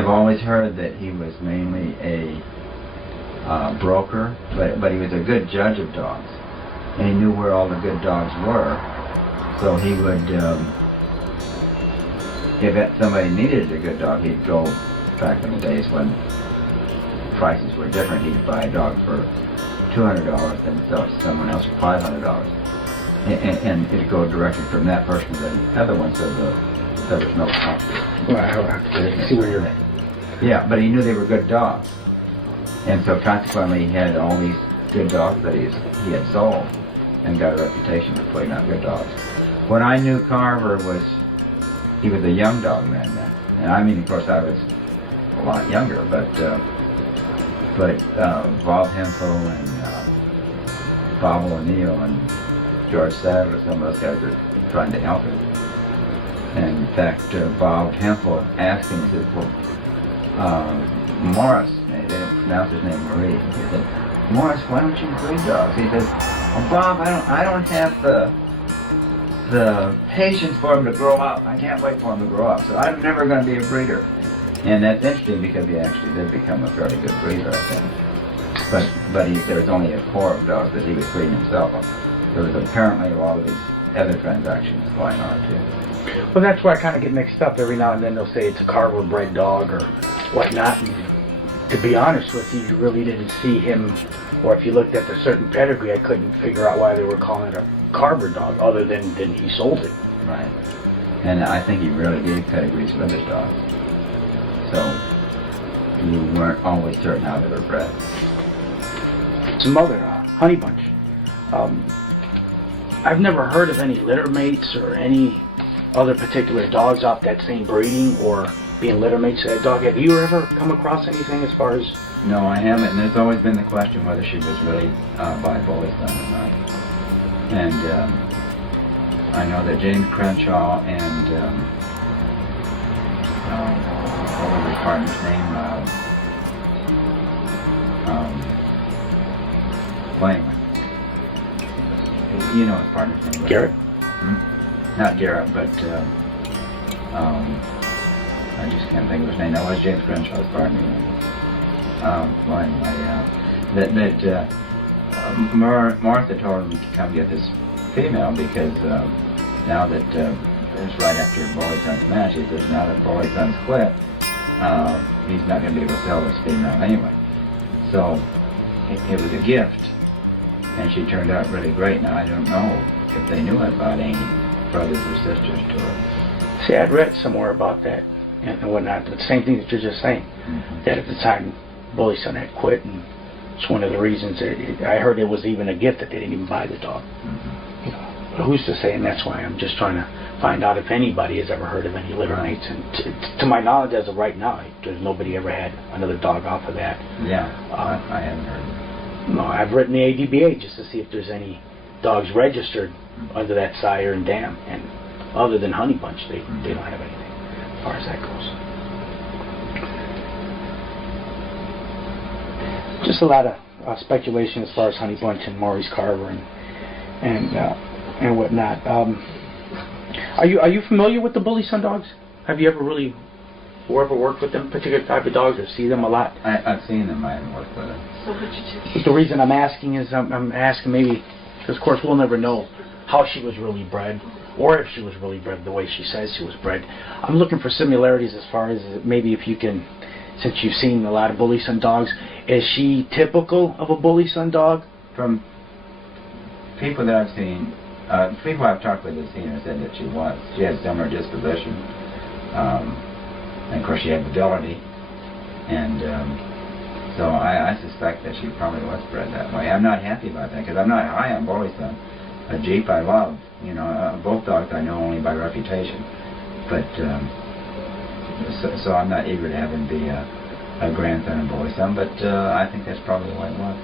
I've always heard that he was mainly a broker, but he was a good judge of dogs, and he knew where all the good dogs were. So he would, if somebody needed a good dog, he'd go, back in the days when prices were different, he'd buy a dog for $200 and sell it to someone else for $500. And it'd go directly from that person to the other one, so there was no conflict. Well, I have to see where you're at. Yeah, but he knew they were good dogs. And so consequently he had all these good dogs that he had sold and got a reputation for putting out good dogs. When I knew Carver he was a young dog man then. And I mean, of course, I was a lot younger, but Bob Hempel and Bob O'Neill and George Sadler, some of those guys are trying to help him. And in fact, Bob Hempel asked him, he said, well, Maurice, they didn't pronounce his name Maurice. He said, Maurice, why don't you breed dogs? He says, well, Bob, I don't have the patience for him to grow up. I can't wait for him to grow up, so I'm never going to be a breeder. And that's interesting because he actually did become a fairly good breeder, I think. But there was only a core of dogs that he was breeding himself. There was apparently a lot of these other transactions going on too. Well, that's why I kind of get mixed up. Every now and then they'll say it's a Carver bred dog or whatnot. And to be honest with you, you really didn't see him, or if you looked at the certain pedigree, I couldn't figure out why they were calling it a Carver dog, other than he sold it. Right. And I think he really gave pedigrees with his dogs. So you weren't always certain how they were bred. Some other honey bunch. I've never heard of any litter mates or any other particular dogs off that same breeding or being litter mates to that dog. Have you ever come across anything as far as? No, I haven't. And there's always been the question whether she was really by Bully's son or not. And I know that James Crenshaw and what was his partner's name? Langley. You know his partner's name. Garrett? Not Garrett, but I just can't think of his name. That was James Crenshaw's partner. Martha told him to come get this female because now that it's right after Bully's son's match, he says now that Bully's son's quit, he's not going to be able to sell this female anyway. So it was a gift, and she turned out really great. Now I don't know if they knew about any brothers or sisters to her. See, I'd read somewhere about that and whatnot, the same thing that you're just saying, that at the time Bully's son had quit, and it's one of the reasons I heard it was even a gift that they didn't even buy the dog. You know, but who's to say? And that's why I'm just trying to find out if anybody has ever heard of any litter mates. And to my knowledge, as of right now, there's nobody ever had another dog off of that. Yeah, I haven't heard of it. No, I've written the ADBA just to see if there's any dogs registered under that sire and dam, and other than Honey Bunch, they don't have anything as far as that goes. Just a lot of speculation as far as Honey Bunch and Maurice Carver and whatnot. Are you familiar with the Bully Son dogs? Have you ever really ever worked with them particular type of dogs or see them a lot? I've seen them. I haven't worked with them. The reason I'm asking is I'm asking maybe because of course we'll never know how she was really bred or if she was really bred the way she says she was bred. I'm looking for similarities as far as maybe if you can, since you've seen a lot of Bully Son dogs, is she typical of a Bully Son dog? From people that I've seen, people I've talked with have seen her said that she was. She had similar disposition. And of course she had ability. And so I suspect that she probably was bred that way. I'm not happy about that because I'm not high on Bully Son. A Jeep I love. You know, both dogs I know only by reputation. But so I'm not eager to have him be a grandson of Bully Son, but I think that's probably the way it was.